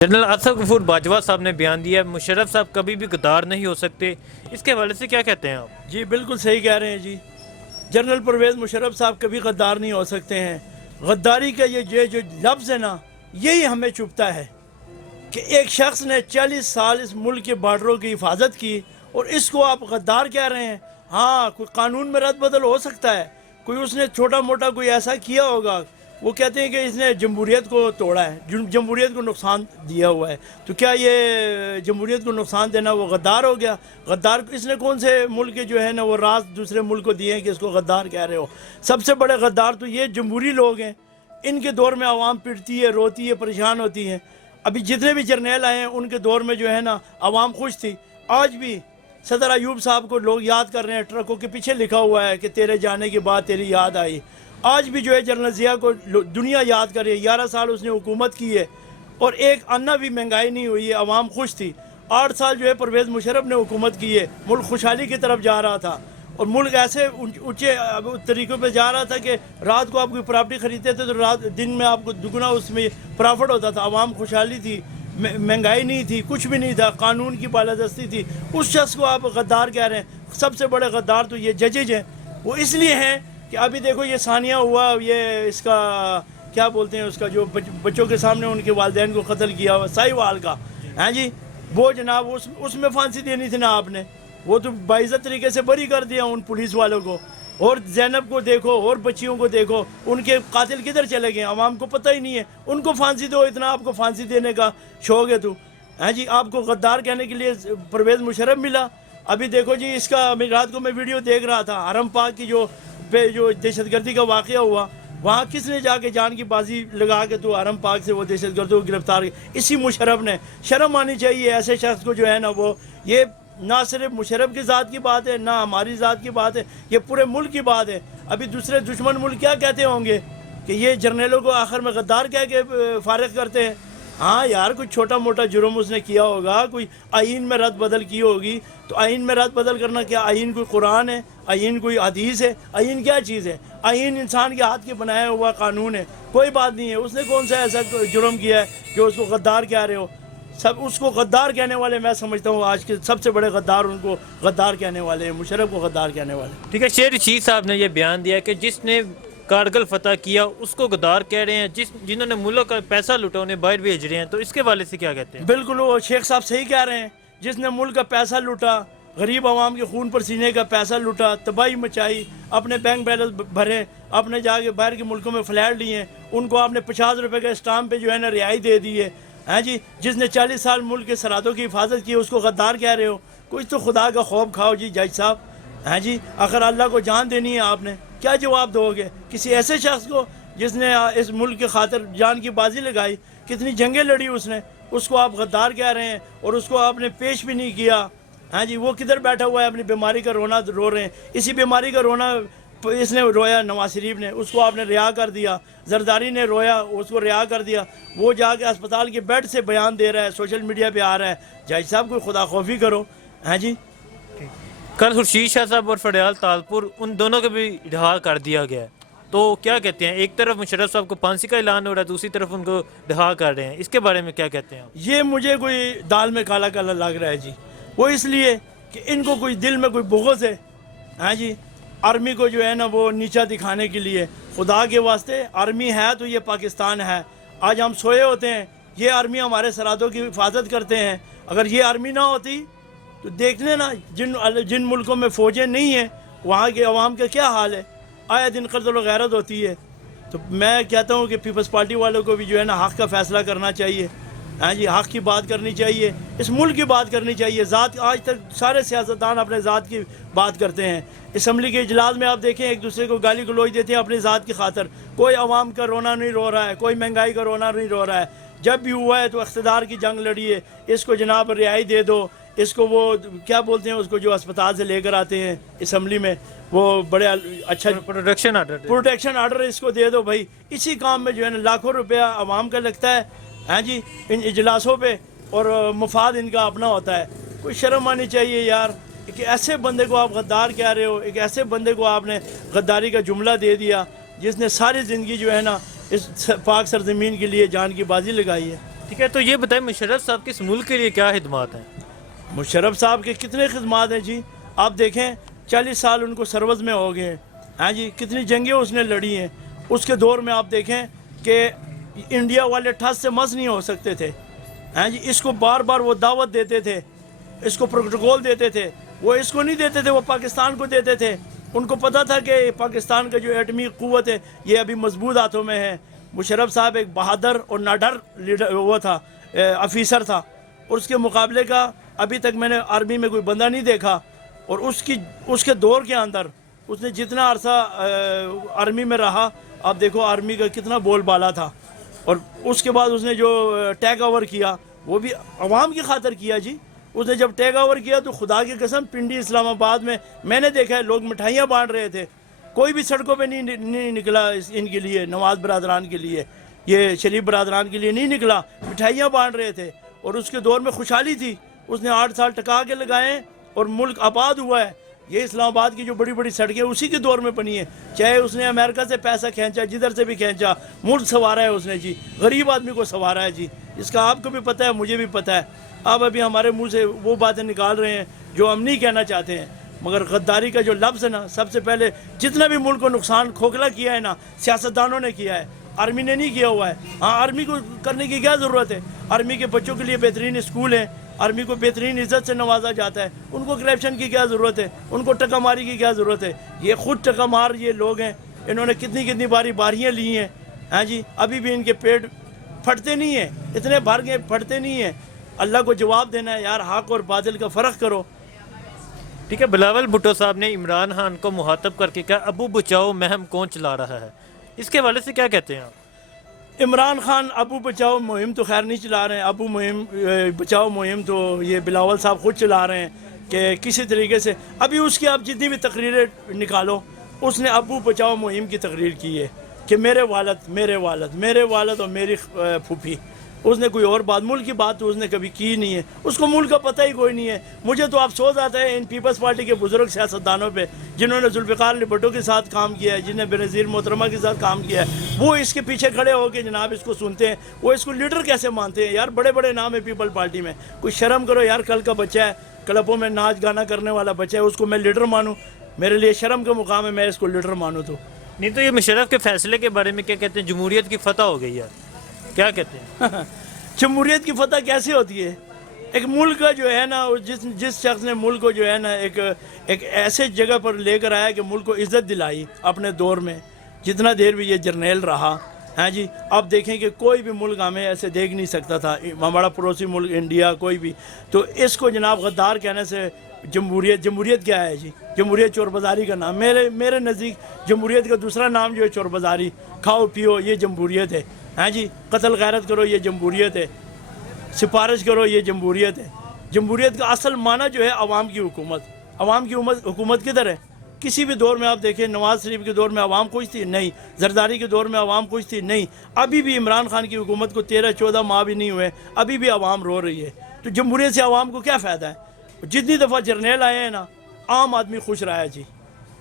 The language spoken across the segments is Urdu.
جنرل اسد غفور باجوہ صاحب نے بیان دیا مشرف صاحب کبھی بھی غدار نہیں ہو سکتے، اس کے حوالے سے کیا کہتے ہیں آپ؟ جی بالکل صحیح کہہ رہے ہیں جی. جنرل پرویز مشرف صاحب کبھی غدار نہیں ہو سکتے ہیں. غداری کا یہ جو لفظ ہے نا، یہی ہمیں چبھتا ہے کہ ایک شخص نے 40 سال اس ملک کے بارڈروں کی حفاظت کی اور اس کو آپ غدار کہہ رہے ہیں. ہاں، کوئی قانون میں رد بدل ہو سکتا ہے، کوئی اس نے چھوٹا موٹا کوئی ایسا کیا ہوگا. وہ کہتے ہیں کہ اس نے جمہوریت کو توڑا ہے، جمہوریت کو نقصان دیا ہوا ہے، تو کیا یہ جمہوریت کو نقصان دینا وہ غدار ہو گیا؟ غدار اس نے کون سے ملک کے جو ہے نا وہ راز دوسرے ملک کو دیے ہیں کہ اس کو غدار کہہ رہے ہو؟ سب سے بڑے غدار تو یہ جمہوری لوگ ہیں. ان کے دور میں عوام پٹتی ہے، روتی ہے، پریشان ہوتی ہے. ابھی جتنے بھی جرنیل آئے ہیں ان کے دور میں جو ہے نا عوام خوش تھی. آج بھی صدر ایوب صاحب کو لوگ یاد کر رہے ہیں، ٹرکوں کے پیچھے لکھا ہوا ہے کہ تیرے جانے کے بعد تیری یاد آئی. آج بھی جو ہے جنرل ضیاء کو دنیا یاد کر رہی ہے. 11 سال اس نے حکومت کی ہے اور ایک انا بھی مہنگائی نہیں ہوئی ہے، عوام خوش تھی. 8 سال جو ہے پرویز مشرف نے حکومت کی ہے، ملک خوشحالی کی طرف جا رہا تھا اور ملک ایسے اونچے طریقوں پہ جا رہا تھا کہ رات کو آپ کوئی پراپرٹی خریدتے تھے تو دن میں آپ کو دگنا اس میں پرافٹ ہوتا تھا. عوام خوشحالی تھی، مہنگائی نہیں تھی، کچھ بھی نہیں تھا، قانون کی بالادستی تھی. اس شخص کو آپ غدار کہہ رہے ہیں. سب سے بڑے غدار تو یہ ججز ہیں. وہ اس لیے ہیں کہ ابھی دیکھو یہ ثانیہ ہوا، یہ اس کا کیا بولتے ہیں، اس کا جو بچوں کے سامنے ان کے والدین کو قتل کیا ہوا ساہیوال کا، ہاں جی، وہ جناب اس میں پھانسی دینی تھی نا آپ نے. وہ تو باعزت طریقے سے بری کر دیا ان پولیس والوں کو. اور زینب کو دیکھو اور بچیوں کو دیکھو، ان کے قاتل کدھر چلے گئے عوام کو پتہ ہی نہیں ہے. ان کو پھانسی دو، اتنا آپ کو پھانسی دینے کا شوق ہے تو، ہاں جی. آپ کو غدار کہنے کے لیے پرویز مشرف ملا. ابھی دیکھو جی، اس کا رات کو میں ویڈیو دیکھ رہا تھا، حرم پاک کی جو دہشت گردی کا واقعہ ہوا، وہاں کس نے جا کے جان کی بازی لگا کے تو حرم پاک سے وہ دہشت گردوں کو گرفتار کیا؟ اسی مشرف نے. شرم آنی چاہیے ایسے شخص کو جو ہے نا. وہ یہ نہ صرف مشرف کی ذات کی بات ہے، نہ ہماری ذات کی بات ہے، یہ پورے ملک کی بات ہے. ابھی دوسرے دشمن ملک کیا کہتے ہوں گے کہ یہ جرنیلوں کو آخر میں غدار کہہ کے فارغ کرتے ہیں. ہاں یار، کوئی چھوٹا موٹا جرم اس نے کیا ہوگا، کوئی آئین میں رد بدل کی ہوگی. تو آئین میں رد بدل کرنا کیا آئین کوئی قرآن ہے؟ آئین کوئی حدیث ہے؟ آئین کیا چیز ہے؟ آئین انسان کے ہاتھ کے بنایا ہوا قانون ہے. کوئی بات نہیں ہے. اس نے کون سا ایسا جرم کیا ہے جو اس کو غدار کہہ رہے ہو؟ سب اس کو غدار کہنے والے میں سمجھتا ہوں آج کے سب سے بڑے غدار ان کو غدار کہنے والے ہیں، مشرف کو غدار کہنے والے. ٹھیک ہے، شیر رشید صاحب نے یہ بیان دیا کہ جس نے کارگل فتح کیا اس کو غدار کہہ رہے ہیں، جنہوں نے ملک کا پیسہ لوٹا انہیں باہر بھیج رہے ہیں، تو اس کے حوالے سے کیا کہتے ہیں؟ بالکل وہ شیخ صاحب صحیح کہہ رہے ہیں. جس نے ملک کا پیسہ لوٹا، غریب عوام کے خون پر سینے کا پیسہ لوٹا، تباہی مچائی، اپنے بینک بیلنس بھرے، اپنے جا کے باہر کے ملکوں میں فلیٹ لیے، ان کو آپ نے 50 روپے کے اسٹامپ پہ جو ہے نا رہائی دے دی ہے، ہاں جی. جس نے 40 سال ملک کے سرحدوں کی حفاظت کی، اس کو غدار کہہ رہے ہو؟ کچھ تو خدا کا خوف کھاؤ جی جج صاحب، ہاں جی. اگر اللہ کو جان دینی ہے آپ نے، کیا جواب دو گے کسی ایسے شخص کو جس نے اس ملک کے خاطر جان کی بازی لگائی، کتنی جنگیں لڑی اس نے؟ اس کو آپ غدار کہہ رہے ہیں اور اس کو آپ نے پیش بھی نہیں کیا، ہاں جی. وہ کدھر بیٹھا ہوا ہے؟ اپنی بیماری کا رونا رو رہے ہیں. اسی بیماری کا رونا اس نے رویا نواز شریف نے، اس کو آپ نے رہا کر دیا. زرداری نے رویا، اس کو رہا کر دیا. وہ جا کے اسپتال کے بیڈ سے بیان دے رہا ہے، سوشل میڈیا پہ آ رہا ہے. جج صاحب کوئی خدا خوفی کرو، ہاں جی. کل خورشید شاہ صاحب اور فڑیال تالپور ان دونوں کو بھی رہا کر دیا گیا ہے، تو کیا کہتے ہیں؟ ایک طرف مشرف صاحب کو پھانسی کا اعلان ہو رہا ہے، دوسری طرف ان کو رہا کر رہے ہیں، اس کے بارے میں کیا کہتے ہیں آپ؟ یہ مجھے کوئی دال میں کالا کالا لگ رہا ہے جی. وہ اس لیے کہ ان کو کوئی دل میں کوئی بغض ہے، ہاں جی. آرمی کو جو ہے نا وہ نیچا دکھانے کے لیے. خدا کے واسطے آرمی ہے تو یہ پاکستان ہے. آج ہم سوئے ہوتے ہیں، یہ آرمی ہمارے سرحدوں کی حفاظت کرتے ہیں. اگر یہ آرمی نہ ہوتی تو دیکھ لینا جن ملکوں میں فوجیں نہیں ہیں وہاں کے عوام کا کیا حال ہے. آئے دن قتل و غیرت ہوتی ہے. تو میں کہتا ہوں کہ پیپلز پارٹی والوں کو بھی جو ہے نا حق کا فیصلہ کرنا چاہیے، ہاں جی. حق کی بات کرنی چاہیے، اس ملک کی بات کرنی چاہیے. ذات آج تک سارے سیاستدان اپنے ذات کی بات کرتے ہیں. اسمبلی کے اجلاس میں آپ دیکھیں ایک دوسرے کو گالی گلوچ دیتے ہیں اپنی ذات کی خاطر. کوئی عوام کا رونا نہیں رو رہا ہے، کوئی مہنگائی کا رونا نہیں رو رہا ہے. جب بھی ہوا ہے تو اقتدار کی جنگ لڑی ہے. اس کو جناب رہائی دے دو. اس کو وہ کیا بولتے ہیں، اس کو جو اسپتال سے لے کر آتے ہیں اسمبلی میں، وہ بڑے اچھا پروٹیکشن آرڈر اس کو دے دو بھائی. اسی کام میں جو ہے نا لاکھوں روپیہ عوام کا لگتا ہے، ہاں جی، ان اجلاسوں پہ، اور مفاد ان کا اپنا ہوتا ہے. کوئی شرم آنی چاہیے یار. ایک ایسے بندے کو آپ غدار کہہ رہے ہو، ایک ایسے بندے کو آپ نے غداری کا جملہ دے دیا جس نے ساری زندگی جو ہے نا اس پاک سرزمین کے لیے جان کی بازی لگائی ہے. ٹھیک ہے، تو یہ بتائیں مشرف صاحب کے اس ملک کے لیے کیا خدمات ہیں؟ مشرف صاحب کے کتنے خدمات ہیں جی، آپ دیکھیں 40 سال ان کو سروس میں ہو گئے، ہاں جی، کتنی جنگیں اس نے لڑی ہیں۔ اس کے دور میں آپ دیکھیں کہ انڈیا والے ٹھس سے مس نہیں ہو سکتے تھے، ہاں جی، اس کو بار بار وہ دعوت دیتے تھے، اس کو پروٹوکول دیتے تھے، وہ اس کو نہیں دیتے تھے، وہ پاکستان کو دیتے تھے۔ ان کو پتہ تھا کہ پاکستان کا جو ایٹمی قوت ہے یہ ابھی مضبوط ہاتھوں میں ہے۔ مشرف صاحب ایک بہادر اور ناڈر لیڈر وہ تھا، افیسر تھا، اور اس کے مقابلے کا ابھی تک میں نے آرمی میں کوئی بندہ نہیں دیکھا۔ اور اس کے دور کے اندر اس نے جتنا عرصہ آرمی میں رہا، آپ دیکھو آرمی کا کتنا بول بالا تھا۔ اور اس کے بعد اس نے جو ٹیک اوور کیا وہ بھی عوام کی خاطر کیا جی۔ اس نے جب ٹیک اوور کیا تو خدا کی قسم پنڈی اسلام آباد میں نے دیکھا ہے لوگ مٹھائیاں بانٹ رہے تھے، کوئی بھی سڑکوں پہ نہیں نکلا ان کے لیے، نواز برادران کے لیے، یہ شریف برادران کے لیے نہیں نکلا، مٹھائیاں بانٹ رہے تھے۔ اور اس کے دور میں خوشحالی تھی، اس نے 8 سال ٹکا کے لگائے اور ملک آباد ہوا ہے۔ یہ اسلام آباد کی جو بڑی بڑی سڑکیں اسی کے دور میں بنی ہیں، چاہے اس نے امریکہ سے پیسہ کھینچا، جدھر سے بھی کھینچا، ملک سنوارا ہے اس نے جی، غریب آدمی کو سنوارا ہے جی، اس کا آپ کو بھی پتہ ہے، مجھے بھی پتہ ہے۔ آپ ابھی ہمارے منہ سے وہ باتیں نکال رہے ہیں جو ہم نہیں کہنا چاہتے ہیں، مگر غداری کا جو لفظ ہے نا، سب سے پہلے جتنا بھی ملک کو نقصان کھوکھلا کیا ہے نا، سیاستدانوں نے کیا ہے، آرمی نے نہیں کیا ہوا ہے۔ ہاں، آرمی کو کرنے کی کیا ضرورت ہے؟ آرمی کے بچوں کے لیے بہترین اسکول ہیں، آرمی کو بہترین عزت سے نوازا جاتا ہے، ان کو کرپشن کی کیا ضرورت ہے؟ ان کو ٹکا ماری کی کیا ضرورت ہے؟ یہ خود ٹکا مار یہ لوگ ہیں، انہوں نے کتنی باریاں لی ہیں، ہاں جی، ابھی بھی ان کے پیٹ پھٹتے نہیں ہیں، اتنے بھر گئے پھٹتے نہیں ہیں۔ اللہ کو جواب دینا ہے یار، حق اور باطل کا فرق کرو۔ ٹھیک ہے، بلاول بھٹو صاحب نے عمران خان کو مخاطب کر کے کہا ابو بچاؤ مہم کون چلا رہا ہے، اس کے حوالے سے کیا کہتے ہیں آپ؟ عمران خان ابو بچاؤ مہم تو خیر نہیں چلا رہے ہیں، بچاؤ مہم تو یہ بلاول صاحب خود چلا رہے ہیں کہ کسی طریقے سے۔ ابھی اس کی آپ جتنی بھی تقریریں نکالو، اس نے ابو بچاؤ مہم کی تقریر کی ہے کہ میرے والد اور میری پھوپھی، اس نے کوئی اور بات، ملک کی بات تو اس نے کبھی کی نہیں ہے، اس کو ملک کا پتہ ہی کوئی نہیں ہے۔ مجھے تو افسوس آتا ہے ان پیپلز پارٹی کے بزرگ سیاستدانوں پہ جنہوں نے ذوالفقار علی بھٹو کے ساتھ کام کیا ہے، جنہوں نے بینظیر محترمہ کے ساتھ کام کیا ہے، وہ اس کے پیچھے کھڑے ہو کے جناب اس کو سنتے ہیں، وہ اس کو لیڈر کیسے مانتے ہیں؟ یار بڑے بڑے نام ہے پیپل پارٹی میں، کوئی شرم کرو یار، کل کا بچہ ہے، کلبوں میں ناچ گانا کرنے والا بچہ ہے، اس کو میں لیڈر مانوں؟ میرے لیے شرم کا مقام ہے میں اس کو لیڈر مانوں تو۔ نہیں تو یہ مشرف کے فیصلے کے بارے میں کیا کہتے ہیں؟ جمہوریت کی فتح ہو گئی ہے، کیا کہتے ہیں؟ جمہوریت کی فتح کیسے ہوتی ہے؟ ایک ملک کا جو ہے نا، جس شخص نے ملک کو جو ہے نا ایک ایسے جگہ پر لے کر آیا کہ ملک کو عزت دلائی اپنے دور میں، جتنا دیر بھی یہ جرنیل رہا، ہاں جی، آپ دیکھیں کہ کوئی بھی ملک ہمیں ایسے دیکھ نہیں سکتا تھا، ہمارا پڑوسی ملک انڈیا کوئی بھی، تو اس کو جناب غدار کہنے سے جمہوریت کیا ہے جی؟ جمہوریت چور بازاری کا نام، میرے نزدیک جمہوریت کا دوسرا نام جو ہے چور بازاری، کھاؤ پیو یہ جمہوریت ہے، ہاں جی، قتل غیرت کرو یہ جمہوریت ہے، سفارش کرو یہ جمہوریت ہے۔ جمہوریت کا اصل معنی جو ہے عوام کی حکومت۔ عوام کی حکومت کدھر ہے؟ کسی بھی دور میں آپ دیکھیں، نواز شریف کے دور میں عوام خوش تھی؟ نہیں۔ زرداری کے دور میں عوام خوش تھی؟ نہیں۔ ابھی بھی عمران خان کی حکومت کو 13-14 ماہ بھی نہیں ہوئے، ابھی بھی عوام رو رہی ہے۔ تو جمہوریت سے عوام کو کیا فائدہ ہے؟ جتنی دفعہ جرنیل آئے ہیں نا، عام آدمی خوش رہا ہے جی،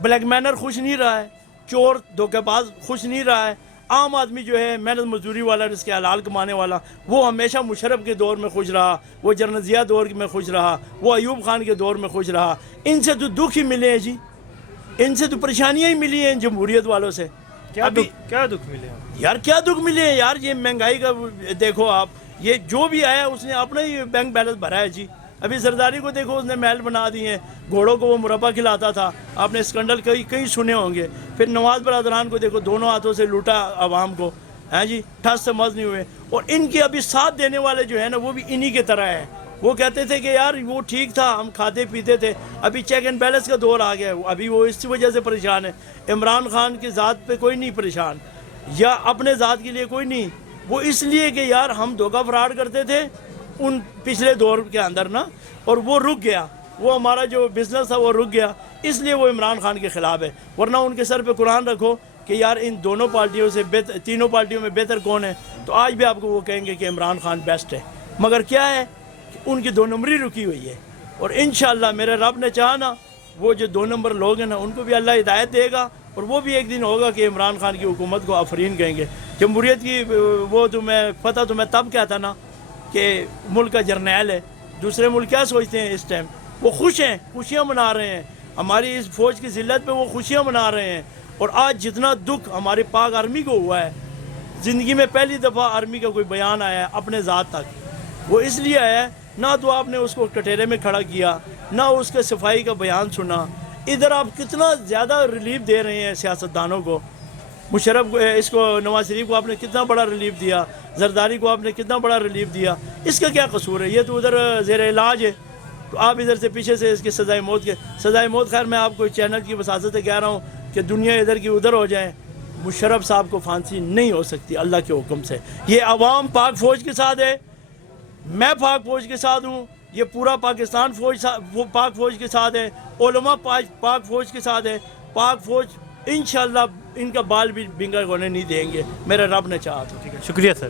بلیک مینر خوش نہیں رہا ہے، چور دھوکے باز خوش نہیں رہا ہے، عام آدمی جو ہے محنت مزدوری والا، اس کے حلال کمانے والا، وہ ہمیشہ مشرف کے دور میں خوش رہا، وہ جنرل ضیاء دور میں خوش رہا، وہ ایوب خان کے دور میں خوش رہا۔ ان سے تو دکھ ہی ملے ہیں جی، ان سے تو پریشانیاں ہی ملی ہیں جمہوریت والوں سے۔ کیا دکھ ملے ہیں یار کیا دکھ ملے ہیں یار؟ یہ مہنگائی کا دیکھو آپ، یہ جو بھی آیا اس نے اپنا ہی بینک بیلنس بھرا ہے جی۔ ابھی زرداری کو دیکھو، اس نے محل بنا دیے ہیں، گھوڑوں کو وہ مربع کھلاتا تھا، آپ نے اسکینڈل کئی سنے ہوں گے۔ پھر نواز برادران کو دیکھو، دونوں ہاتھوں سے لوٹا عوام کو، ہیں جی، ٹھس سے مز نہیں ہوئے۔ اور ان کے ابھی ساتھ دینے والے جو ہیں نا، وہ بھی انہی کے طرح ہیں۔ وہ کہتے تھے کہ یار وہ ٹھیک تھا، ہم کھاتے پیتے تھے، ابھی چیک اینڈ بیلنس کا دور آ گیا ہے، ابھی وہ اس وجہ سے پریشان ہے۔ عمران خان کی ذات پہ کوئی نہیں پریشان، یا اپنے ذات کے لیے کوئی نہیں، وہ اس لیے کہ یار ہم دھوکہ فراڈ کرتے تھے ان پچھلے دور کے اندر نا، اور وہ رک گیا، وہ ہمارا جو بزنس تھا وہ رک گیا، اس لیے وہ عمران خان کے خلاف ہے۔ ورنہ ان کے سر پہ قرآن رکھو کہ یار ان دونوں پارٹیوں سے تینوں پارٹیوں میں بہتر کون ہے، تو آج بھی آپ کو وہ کہیں گے کہ عمران خان بیسٹ ہے۔ مگر کیا ہے کہ ان کی 2 نمبری رکی ہوئی ہے، اور انشاءاللہ میرے رب نے چاہا نا، وہ جو 2 نمبر لوگ ہیں نا، ان کو بھی اللہ ہدایت دے گا، اور وہ بھی ایک دن ہوگا کہ عمران خان کی حکومت کو آفرین کہیں گے۔ جمہوریت کی وہ تو میں فتح تو میں تب کہتا نا کہ ملک کا جرنیل ہے. دوسرے ملک کیا سوچتے ہیں اس ٹائم؟ وہ خوش ہیں, خوشیاں منا رہے ہیں. ہماری اس فوج کی ذلت پہ وہ خوشیاں منا رہے ہیں. اور آج جتنا دکھ ہماری پاک آرمی کو ہوا ہے, زندگی میں پہلی دفعہ آرمی کا کوئی بیان آیا ہے اپنے ذات تک, وہ اس لیے آیا ہے نہ تو آپ نے اس کو کٹہرے میں کھڑا کیا, نہ اس کے صفائی کا بیان سنا. ادھر آپ کتنا زیادہ ریلیف دے رہے ہیں سیاستدانوں کو. مشرف کو, اس کو نواز شریف کو آپ نے کتنا بڑا ریلیف دیا, زرداری کو آپ نے کتنا بڑا ریلیف دیا. اس کا کیا قصور ہے؟ یہ تو ادھر زیر علاج ہے, تو آپ ادھر سے پیچھے سے اس کی سزائے موت. خیر میں آپ کو چینل کی وساطت سے کہہ رہا ہوں کہ دنیا ادھر کی ادھر ہو جائے, مشرف صاحب کو پھانسی نہیں ہو سکتی اللہ کے حکم سے. یہ عوام پاک فوج کے ساتھ ہے, میں پاک فوج کے ساتھ ہوں, یہ پورا پاکستان پاک فوج کے ساتھ ہے, علماء پاک فوج کے ساتھ ہے. پاک فوج انشاءاللہ ان کا بال بھی بنگا ہونے نہیں دیں گے, میرے رب نے چاہا تو. شکریہ سر.